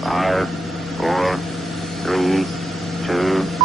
5, 4, 3, 2.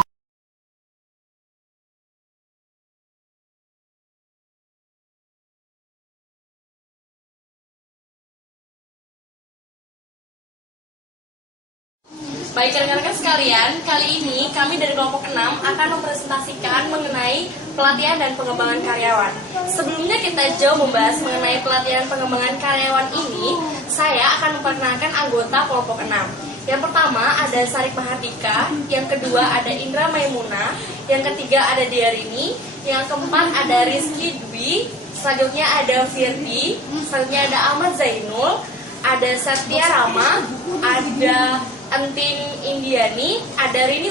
Baik rekan-rekan sekalian, kali ini kami dari kelompok 6 akan mempresentasikan mengenai pelatihan dan pengembangan karyawan. Sebelumnya kita jauh membahas mengenai pelatihan pengembangan karyawan ini, saya akan memperkenalkan anggota kelompok 6. Yang pertama ada Sarik Mahardika, yang kedua ada Indra Maimuna, yang ketiga ada Diarini, yang keempat ada Rizky Dwi, selanjutnya ada Firdi, selanjutnya ada Ahmad Zainul, ada Satya Rama, ada Entin Indiani, ada Rini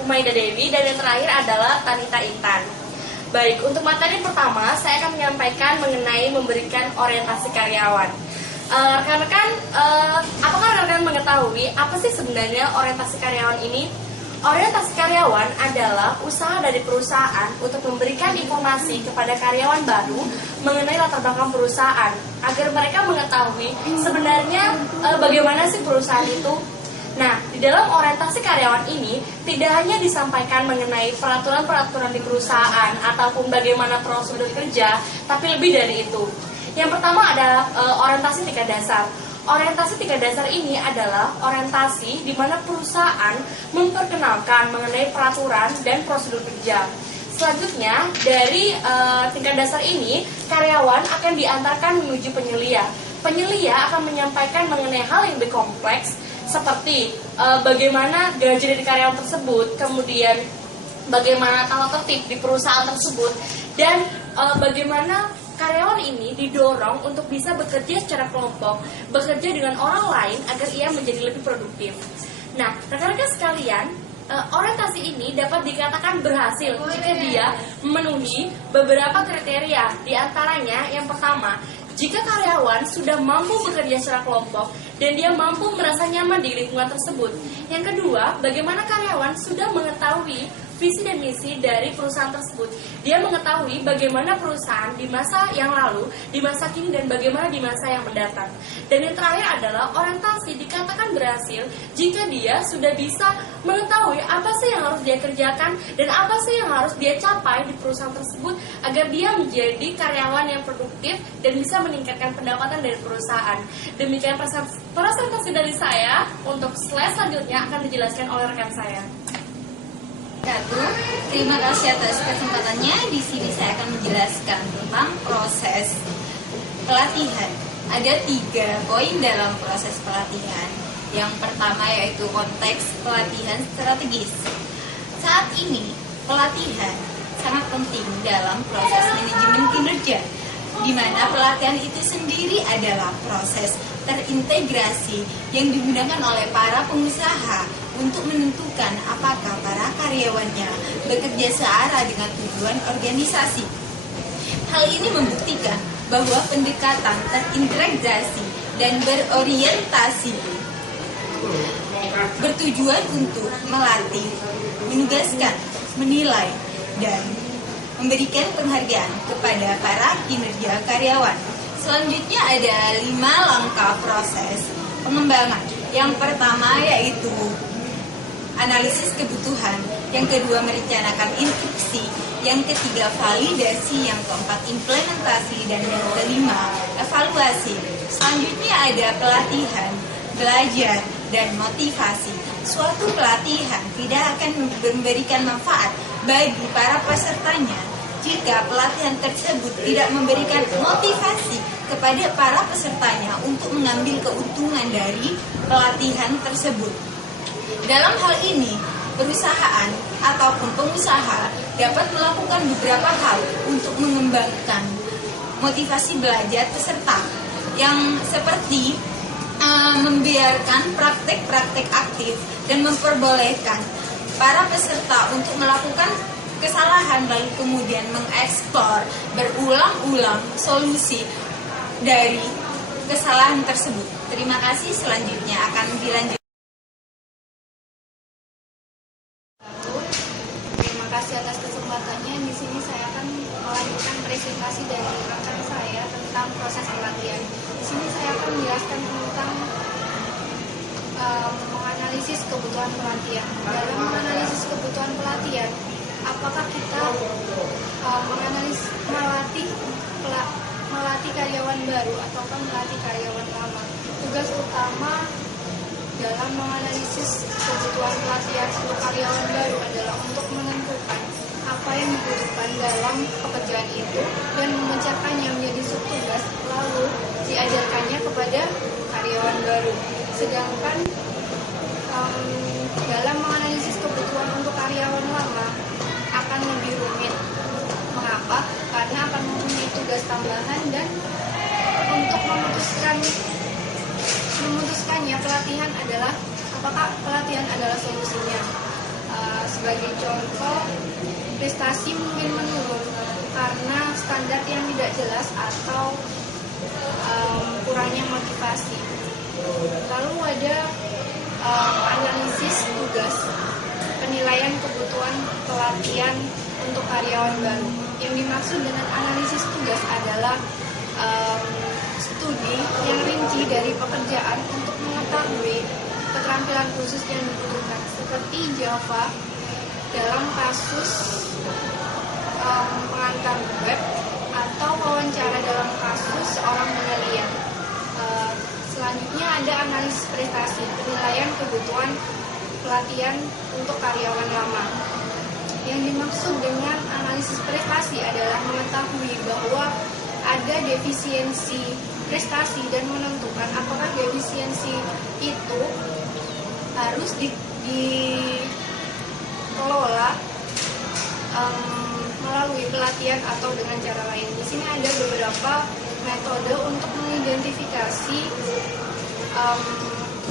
Umaida Dewi, dan yang terakhir adalah Tanita Intan. Baik, untuk materi pertama saya akan menyampaikan mengenai memberikan orientasi karyawan. Rekan-rekan, apakah rekan-rekan mengetahui apa sih sebenarnya orientasi karyawan ini? Orientasi karyawan adalah usaha dari perusahaan untuk memberikan informasi kepada karyawan baru mengenai latar belakang perusahaan agar mereka mengetahui sebenarnya bagaimana sih perusahaan itu. Nah, di dalam orientasi karyawan ini tidak hanya disampaikan mengenai peraturan-peraturan di perusahaan ataupun bagaimana prosedur kerja, tapi lebih dari itu. Yang pertama ada orientasi tingkat dasar. Orientasi tingkat dasar ini adalah orientasi di mana perusahaan memperkenalkan mengenai peraturan dan prosedur kerja. Selanjutnya, dari tingkat dasar ini, karyawan akan diantarkan menuju penyelia. Penyelia akan menyampaikan mengenai hal yang lebih kompleks, seperti bagaimana gaji dari karyawan tersebut, kemudian bagaimana tata tertib di perusahaan tersebut, dan bagaimana karyawan ini didorong untuk bisa bekerja secara kelompok, bekerja dengan orang lain agar ia menjadi lebih produktif. Nah, rekan-rekan sekalian, orientasi ini dapat dikatakan berhasil jika dia memenuhi beberapa kriteria. Di antaranya, yang pertama, jika karyawan sudah mampu bekerja secara kelompok dan dia mampu merasa nyaman di lingkungan tersebut. Yang kedua, bagaimana karyawan sudah mengetahui visi dan misi dari perusahaan tersebut. Dia mengetahui bagaimana perusahaan di masa yang lalu, di masa kini, dan bagaimana di masa yang mendatang. Dan yang terakhir adalah orientasi dikatakan berhasil jika dia sudah bisa mengetahui apa sih yang harus dia kerjakan dan apa sih yang harus dia capai di perusahaan tersebut agar dia menjadi karyawan yang produktif dan bisa meningkatkan pendapatan dari perusahaan. Demikian presentasi dari saya. Untuk slide selanjutnya akan dijelaskan oleh rekan saya. Terima kasih atas kesempatannya. Di sini saya akan menjelaskan tentang proses pelatihan. Ada 3 poin dalam proses pelatihan. Yang pertama yaitu konteks pelatihan strategis. Saat ini pelatihan sangat penting dalam proses manajemen kinerja, di mana pelatihan itu sendiri adalah proses terintegrasi yang digunakan oleh para pengusaha untuk menentukan apakah para karyawannya bekerja searah dengan tujuan organisasi. Hal ini membuktikan bahwa pendekatan terintegrasi dan berorientasi bertujuan untuk melatih, menugaskan, menilai, dan memberikan penghargaan kepada para kinerja karyawan. Selanjutnya ada 5 langkah proses pengembangan. Yang pertama yaitu analisis kebutuhan, yang kedua merencanakan instruksi, yang ketiga validasi, yang keempat implementasi, dan yang kelima evaluasi. Selanjutnya ada pelatihan, belajar, dan motivasi. Suatu pelatihan tidak akan memberikan manfaat bagi para pesertanya jika pelatihan tersebut tidak memberikan motivasi kepada para pesertanya untuk mengambil keuntungan dari pelatihan tersebut. Dalam hal ini, perusahaan ataupun pengusaha dapat melakukan beberapa hal untuk mengembangkan motivasi belajar peserta, yang seperti membiarkan praktek-praktek aktif dan memperbolehkan para peserta untuk melakukan kesalahan, lalu kemudian mengeksplor berulang-ulang solusi dari kesalahan tersebut. Terima kasih, selanjutnya akan dilanjutkan. Terima kasih atas kesempatannya. Di sini saya akan melanjutkan presentasi dari rekan saya tentang proses pelatihan. Di sini saya akan menjelaskan tentang kebutuhan pelatihan. Dalam menganalisis kebutuhan pelatihan, apakah kita melatih karyawan baru ataukah melatih karyawan lama? Tugas utama dalam menganalisis kebutuhan pelatihan untuk karyawan baru adalah untuk menentukan apa yang dibutuhkan dalam pekerjaan itu dan memecahkannya menjadi subtugas, lalu diajarkannya kepada karyawan baru. Sedangkan dalam menganalisis kebutuhan untuk karyawan lama akan lebih rumit. Mengapa? Karena akan mempunyai tugas tambahan dan untuk memutuskannya pelatihan adalah apakah pelatihan adalah solusinya. Sebagai contoh, prestasi mungkin menurun karena standar yang tidak jelas atau kurangnya motivasi. Lalu ada analisis tugas, penilaian kebutuhan pelatihan untuk karyawan baru. Yang dimaksud dengan analisis tugas adalah studi yang rinci dari pekerjaan untuk mengetahui keterampilan khusus yang dibutuhkan, seperti Java dalam kasus pengantar web atau wawancara dalam kasus seorang penelitian. Selanjutnya ada analisis prestasi, penilaian kebutuhan pelatihan untuk karyawan lama. Yang dimaksud dengan analisis prestasi adalah mengetahui bahwa ada defisiensi prestasi dan menentukan apakah defisiensi itu harus dikelola melalui pelatihan atau dengan cara lain. Di sini ada beberapa metode untuk mengidentifikasi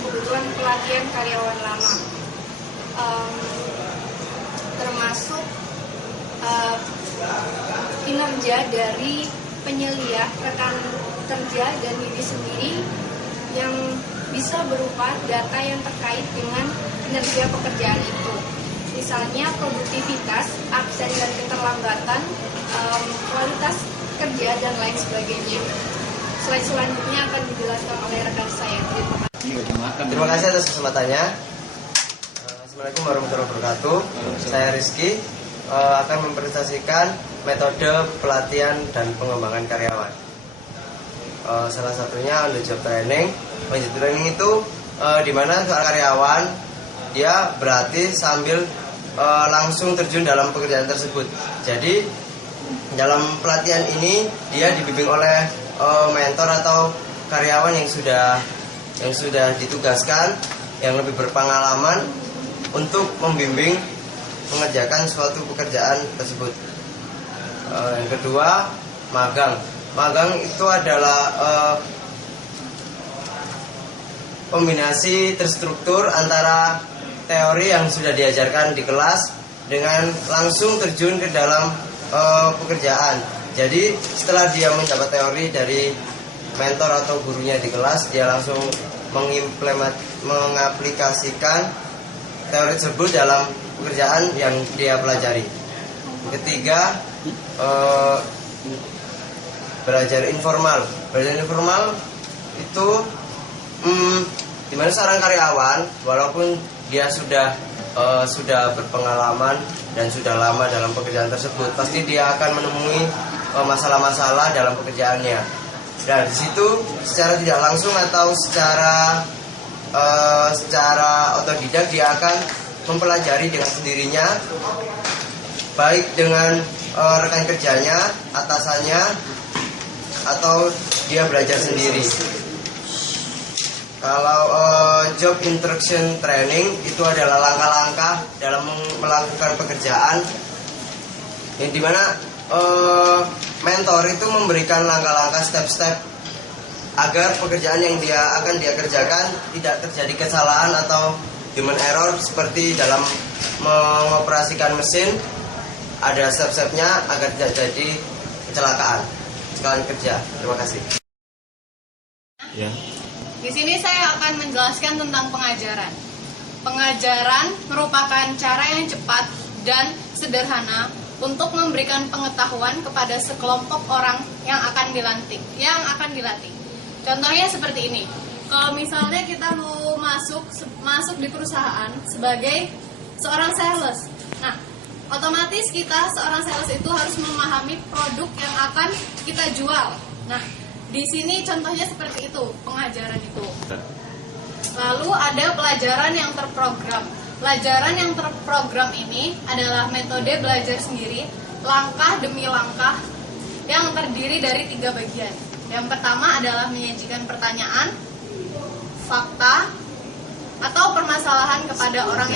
kebutuhan pelatihan karyawan lama, termasuk kinerja dari penyelia, rekan kerja, dan diri sendiri yang bisa berupa data yang terkait dengan kinerja pekerjaan itu. Misalnya produktivitas, absen dan keterlambatan, kualitas kerja, dan lain sebagainya. Slide selanjutnya akan dijelaskan oleh rekan saya. Terima kasih atas kesempatannya. Assalamualaikum warahmatullahi wabarakatuh. Saya Rizky akan mempresentasikan metode pelatihan dan pengembangan karyawan. Salah satunya on the job training. On the job training itu di mana seorang karyawan dia berarti sambil langsung terjun dalam pekerjaan tersebut. Jadi dalam pelatihan ini dia dibimbing oleh mentor atau karyawan yang sudah ditugaskan, yang lebih berpengalaman untuk membimbing mengerjakan suatu pekerjaan tersebut. Yang kedua, magang. Magang itu adalah kombinasi terstruktur antara teori yang sudah diajarkan di kelas dengan langsung terjun ke dalam pekerjaan. Jadi setelah dia mendapat teori dari mentor atau gurunya di kelas, dia langsung mengaplikasikan teori tersebut dalam pekerjaan yang dia pelajari. Ketiga, belajar informal. Belajar informal itu dimana seorang karyawan walaupun dia sudah berpengalaman dan sudah lama dalam pekerjaan tersebut, pasti dia akan menemui masalah-masalah dalam pekerjaannya. Dan di situ secara tidak langsung atau secara otodidak dia akan mempelajari dengan sendirinya, baik dengan rekan kerjanya, atasannya, atau dia belajar sendiri. Kalau job instruction training itu adalah langkah-langkah dalam melakukan pekerjaan, yang dimana mentor itu memberikan langkah-langkah step-step agar pekerjaan yang akan dia kerjakan tidak terjadi kesalahan atau human error, seperti dalam mengoperasikan mesin ada step-stepnya agar tidak jadi kecelakaan kerja. Terima kasih. Ya. Di sini saya akan menjelaskan tentang pengajaran. Pengajaran merupakan cara yang cepat dan sederhana untuk memberikan pengetahuan kepada sekelompok orang yang akan dilatih. Contohnya seperti ini. Kalau misalnya kita mau masuk di perusahaan sebagai seorang sales. Nah, otomatis kita seorang sales itu harus memahami produk yang akan kita jual. Nah, di sini contohnya seperti itu, pengajaran itu. Lalu ada pelajaran yang terprogram. Pelajaran yang terprogram ini adalah metode belajar sendiri, langkah demi langkah, yang terdiri dari 3 bagian. Yang pertama adalah menyajikan pertanyaan, fakta, atau permasalahan kepada orang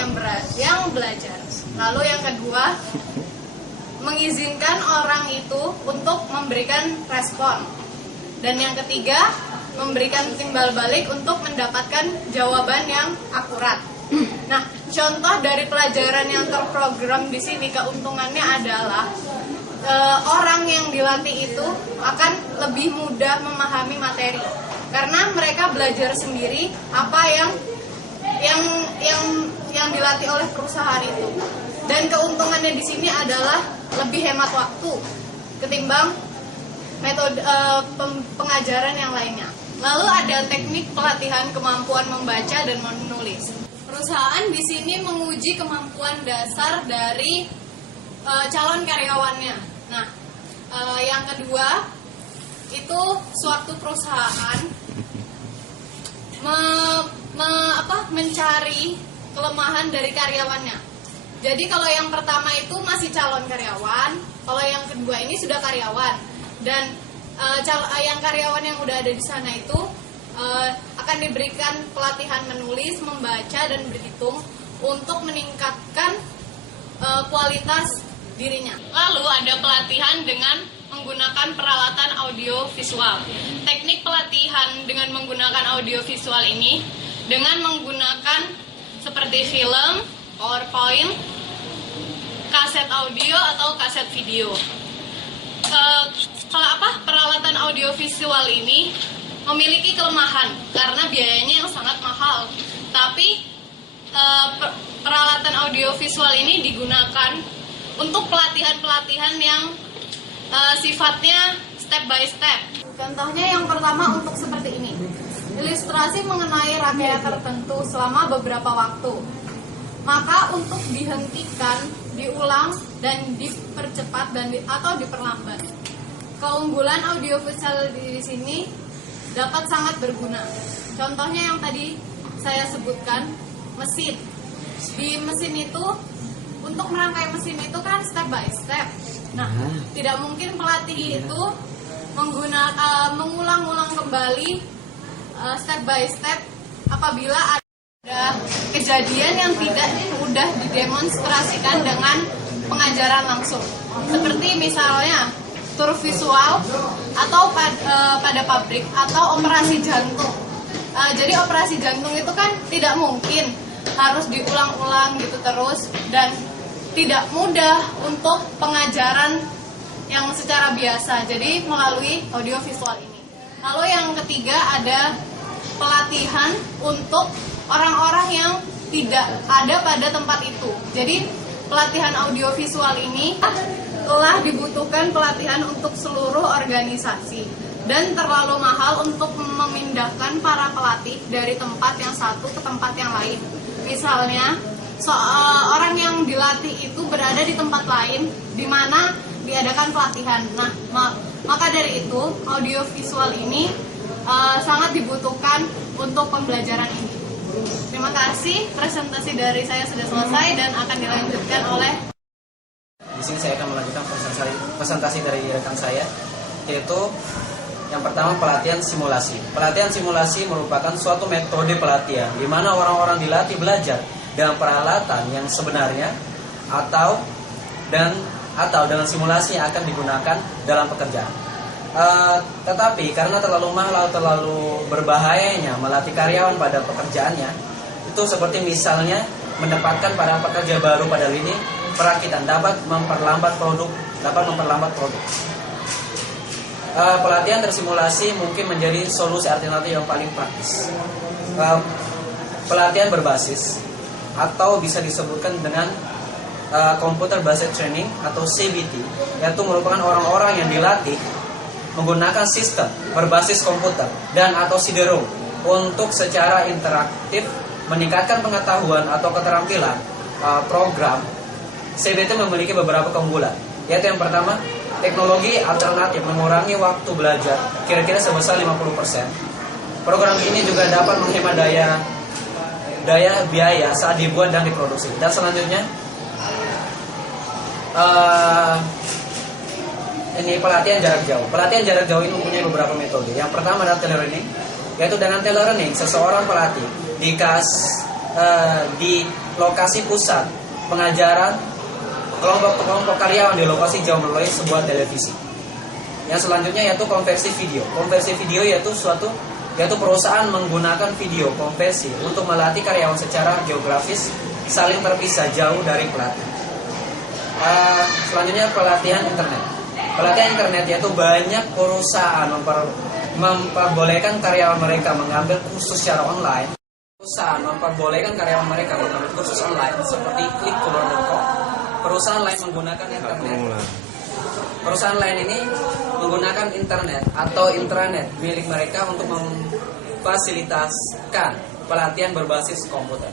yang belajar. Lalu yang kedua, mengizinkan orang itu untuk memberikan respon. Dan yang ketiga, memberikan timbal balik untuk mendapatkan jawaban yang akurat. Nah, contoh dari pelajaran yang terprogram di sini keuntungannya adalah orang yang dilatih itu akan lebih mudah memahami materi karena mereka belajar sendiri apa yang dilatih oleh perusahaan itu. Dan keuntungannya di sini adalah lebih hemat waktu ketimbang metode pengajaran yang lainnya. Lalu ada teknik pelatihan kemampuan membaca dan menulis. Perusahaan di sini menguji kemampuan dasar dari calon karyawannya. Nah, yang kedua itu suatu perusahaan mencari kelemahan dari karyawannya. Jadi kalau yang pertama itu masih calon karyawan, kalau yang kedua ini sudah karyawan, dan yang karyawan yang udah ada di sana itu akan diberikan pelatihan menulis, membaca, dan berhitung untuk meningkatkan kualitas dirinya. Lalu ada pelatihan dengan menggunakan peralatan audio visual. Teknik pelatihan dengan menggunakan audio visual ini dengan menggunakan seperti film, PowerPoint, kaset audio atau kaset video. Peralatan audio visual ini memiliki kelemahan karena biayanya yang sangat mahal. Tapi peralatan audio visual ini digunakan untuk pelatihan-pelatihan yang sifatnya step by step. Contohnya yang pertama untuk seperti ini. Ilustrasi mengenai rangkaian tertentu selama beberapa waktu. Maka untuk dihentikan, diulang, dan dipercepat atau diperlambat. Keunggulan audiovisual di sini dapat sangat berguna. Contohnya yang tadi saya sebutkan, mesin. Di mesin itu, untuk merangkai mesin itu kan step by step. Nah, tidak mungkin pelatih itu mengulang-ulang kembali step by step apabila ada kejadian yang tidak mudah didemonstrasikan dengan pengajaran langsung. Seperti misalnya tur visual atau pada pabrik atau operasi jantung. Jadi operasi jantung itu kan tidak mungkin harus diulang-ulang gitu terus dan tidak mudah untuk pengajaran yang secara biasa. Jadi melalui audio visual ini. Lalu yang ketiga ada pelatihan untuk orang-orang yang tidak ada pada tempat itu. Jadi pelatihan audio visual ini telah dibutuhkan pelatihan untuk seluruh organisasi dan terlalu mahal untuk memindahkan para pelatih dari tempat yang satu ke tempat yang lain. Misalnya, orang yang dilatih itu berada di tempat lain di mana diadakan pelatihan. Nah, maka dari itu audio visual ini sangat dibutuhkan untuk pembelajaran ini. Terima kasih, presentasi dari saya sudah selesai dan akan dilanjutkan oleh. Di sini saya akan melanjutkan presentasi dari rekan saya, yaitu yang pertama pelatihan simulasi. Pelatihan simulasi merupakan suatu metode pelatihan di mana orang-orang dilatih belajar dengan peralatan yang sebenarnya atau dengan simulasi yang akan digunakan dalam pekerjaan. Tetapi karena terlalu mahal atau terlalu berbahayanya melatih karyawan pada pekerjaannya, itu seperti misalnya menempatkan para pekerja baru pada lini perakitan dapat memperlambat produk. Pelatihan tersimulasi mungkin menjadi solusi alternatif yang paling praktis. Pelatihan berbasis atau bisa disebutkan dengan computer based training atau CBT, yaitu merupakan orang-orang yang dilatih menggunakan sistem berbasis komputer dan atau CD-ROM untuk secara interaktif meningkatkan pengetahuan atau keterampilan program, CBT memiliki beberapa keunggulan, yaitu yang pertama, teknologi alternatif mengurangi waktu belajar kira-kira sebesar 50%. Program ini juga dapat menghemat biaya saat dibuat dan diproduksi. Dan selanjutnya, ini pelatihan jarak jauh. Pelatihan jarak jauh ini mempunyai beberapa metode. Yang pertama adalah telelearning, yaitu dengan telelearning seseorang pelatih di lokasi pusat pengajaran kelompok karyawan di lokasi jauh melalui sebuah televisi. Yang selanjutnya yaitu konversi video. Konversi video yaitu perusahaan menggunakan video konversi untuk melatih karyawan secara geografis saling terpisah jauh dari pelatih. Selanjutnya pelatihan internet. Pelatihan internet yaitu banyak perusahaan memperbolehkan karyawan mereka mengambil kursus secara online. Perusahaan memperbolehkan karyawan mereka mengambil kursus online seperti Clickkeyword.com. Perusahaan lain menggunakan internet. Perusahaan lain ini menggunakan internet atau intranet milik mereka untuk memfasilitaskan pelatihan berbasis komputer.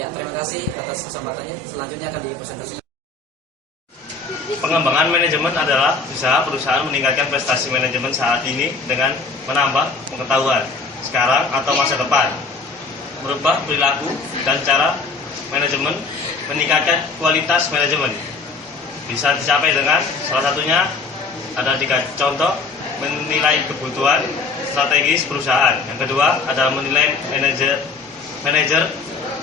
Ya, terima kasih atas kesempatannya. Selanjutnya akan dipresentasikan. Pengembangan manajemen adalah usaha perusahaan meningkatkan prestasi manajemen saat ini dengan menambah pengetahuan sekarang atau masa depan, merubah perilaku dan cara manajemen, meningkatkan kualitas manajemen. Bisa dicapai dengan salah satunya ada 3 contoh: menilai kebutuhan strategis perusahaan, yang kedua adalah menilai manajer,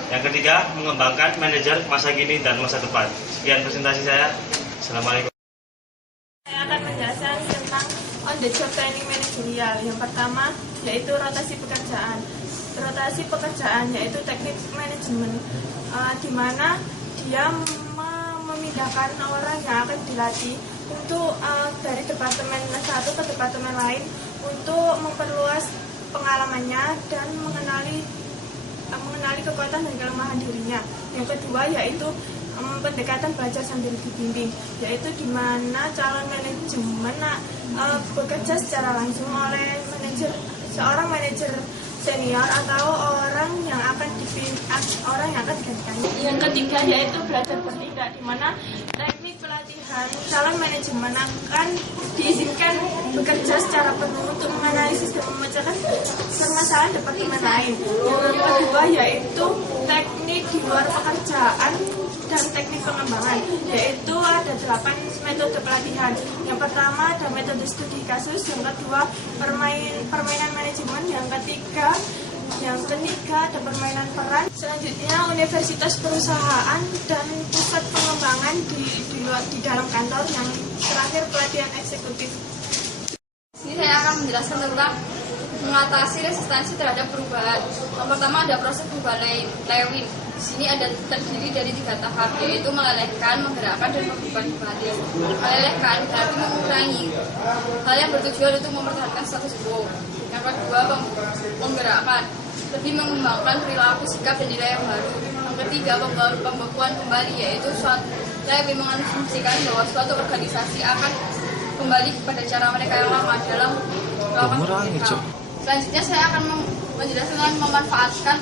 yang ketiga mengembangkan manajer masa kini dan masa depan. Sekian presentasi saya. Assalamualaikum. Saya akan menjelaskan tentang on the job training manajerial. Yang pertama yaitu rotasi pekerjaan. Rotasi pekerjaan yaitu teknik manajemen, di mana dia memindahkan orang yang akan dilatih untuk dari departemen satu ke departemen lain untuk memperluas pengalamannya dan mengenali kekuatan dan kelemahan dirinya. Yang kedua yaitu pendekatan belajar sambil dibimbing, yaitu di mana calon manajemen bekerja secara langsung oleh seorang manajer senior atau orang yang akan digantikan. Yang ketiga yaitu belajar bertindak, di mana teknik pelatihan calon manajemen akan diizinkan bekerja secara penuh untuk menganalisis dan memecahkan permasalahan departemen lain. Yang kedua yaitu teknik di luar pekerjaan dan teknik pengembangan, yaitu ada 8 metode pelatihan. Yang pertama ada metode studi kasus, yang kedua permainan manajemen, yang ketiga ada permainan peran. Selanjutnya universitas perusahaan dan pusat pengembangan di dalam kantor. Yang terakhir pelatihan eksekutif. Sini saya akan menjelaskan tentang mengatasi resistensi terhadap perubahan. Yang pertama ada proses perubahan Lewin. Di sini ada terdiri dari 3 tahap, yaitu melelehkan, menggerakkan, dan mengubah kembali. Melelehkan berarti mengurangi hal yang bertujuan untuk mempertahankan status quo. Yang kedua, menggerakkan, lebih mengembangkan perilaku, sikap, dan nilai yang baru. Yang ketiga, pembekuan kembali, yaitu Lewin mengasumsikan bahwa suatu organisasi akan kembali kepada cara mereka yang lama dalam melakukan digital. Selanjutnya saya akan menjelaskan memanfaatkan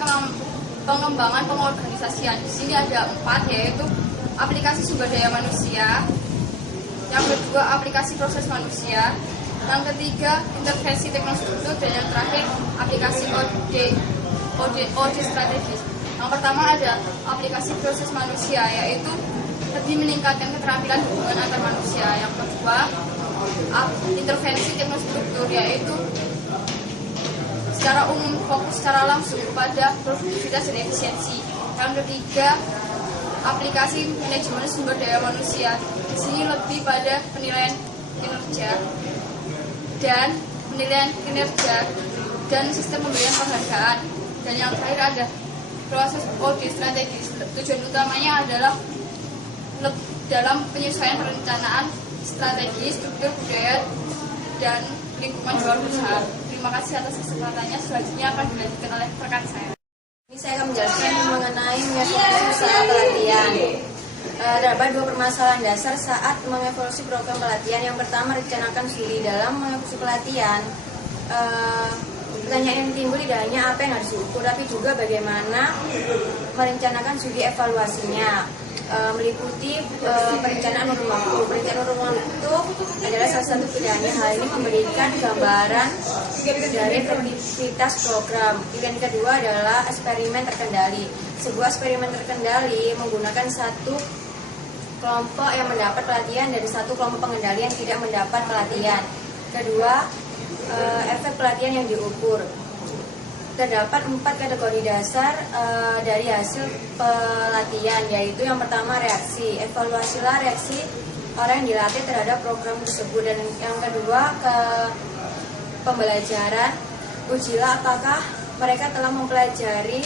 pengembangan pengorganisasian. Di sini ada 4, yaitu aplikasi sumber daya manusia, yang kedua aplikasi proses manusia, yang ketiga intervensi teknologi struktur, dan yang terakhir aplikasi OD strategis. Yang pertama ada aplikasi proses manusia, yaitu lebih meningkatkan keterampilan hubungan antar manusia. Yang kedua intervensi teknologi struktur, yaitu secara umum fokus secara langsung kepada produktivitas dan efisiensi. Yang ketiga, aplikasi manajemen sumber daya manusia. Di sini lebih pada penilaian kinerja dan sistem pemberian penghargaan. Dan yang terakhir ada proses OD strategis. Tujuan utamanya adalah dalam penyesuaian perencanaan strategi, struktur budaya, dan lingkungan jual usaha. Terima kasih atas kesempatannya. Selanjutnya akan dilanjutkan oleh rekan saya. Ini saya akan menjelaskan mengenai metode usaha pelatihan. Terdapat 2 permasalahan dasar saat mengevaluasi program pelatihan. Yang pertama, rencanakan studi dalam mengevaluasi pelatihan. Pertanyaan yang timbul tidak hanya apa yang harus diukur, tapi juga bagaimana merencanakan studi evaluasinya. Meliputi perencanaan urun waktu. Perencanaan urun waktu adalah salah satu pilihannya. Hal ini memberikan gambaran dari efektivitas program. Pilihan kedua adalah eksperimen terkendali. Sebuah eksperimen terkendali menggunakan satu kelompok yang mendapat pelatihan dan satu kelompok pengendali yang tidak mendapat pelatihan. Kedua, efek pelatihan yang diukur. Terdapat 4 kategori dasar dari hasil pelatihan, yaitu yang pertama reaksi. Evaluasilah reaksi orang yang dilatih terhadap program tersebut. Dan yang kedua, pembelajaran. Ujilah apakah mereka telah mempelajari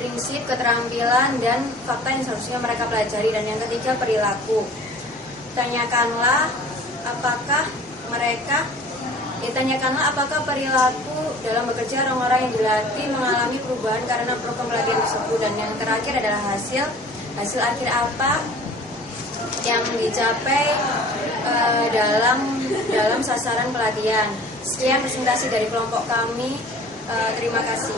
prinsip, keterampilan, dan fakta yang seharusnya mereka pelajari. Dan yang ketiga, perilaku. Tanyakanlah apakah perilaku dalam bekerja orang-orang yang dilatih mengalami perubahan karena program pelatihan tersebut. Dan yang terakhir adalah hasil akhir apa yang dicapai dalam sasaran pelatihan. Sekian presentasi dari kelompok kami. Terima kasih.